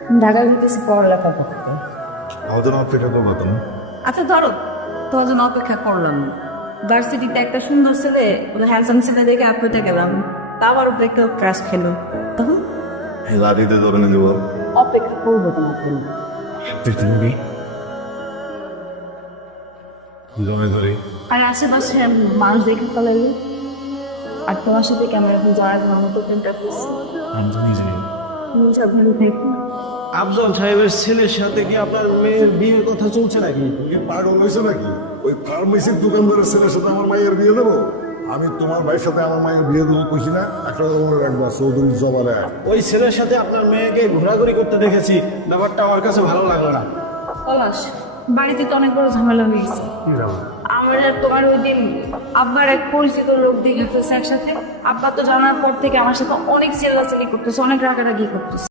ঢাকা গেছি পড়ালেখা করতে। আমাদের অপেক্ষা করবো তুমি। আচ্ছা ধরো, তোমার জন্য অপেক্ষা করলাম। ভার্সিটিতে একটা সুন্দর ছেলে, হ্যান্ডসাম ছেলে দেখে আপলোতে গেলাম, তা আমার উপরে একটা ক্রাশ খেলো, তখন লাঠিতে ধরে নিয়ে দেবো। অপেক্ষা করবো তোমার জন্য। পৃথিবী জমে ধরি। আর আশেপাশে মানুষ দেখে ফেলাইলো, আর তোমার সাথে কেমন এখন জড়াই তোমার মতো প্রেমটা করছে। আমি তো নিজেই তুমি সব ভেবে দেখো। আফজল সাহেবের ছেলের সাথে কি আপনার মেয়ের বিয়ের কথা চলছে নাকি? তুমি পাগল হয়েছো নাকি? ওই ফার্মেসির দোকানদারের ছেলের সাথে আমার মায়ের বিয়ে দেবো? আমি তোমার ভাইয়ের সাথে আমার মায়ের বিয়ে দেবো কইছি না? একটা মনে রাখবা, চৌধুরী জবারে। ওই ছেলের সাথে আপনার মেয়েকে ঘোরাঘুরি করতে দেখেছি, ব্যাপারটা আমার কাছে ভালো লাগলো না। পলাশ, বাড়িতে তো অনেক বড় ঝামেলা হয়ে গেছে। আমার আর তোমার ওই দিন আব্বার এক পরিচিত লোক দেখে ফেলছে একসাথে। আব্বা তো জানার পর থেকে আমার সাথে অনেক চিল্লাচিল্লি করতেছে, অনেক রাগারাগি করতেছে।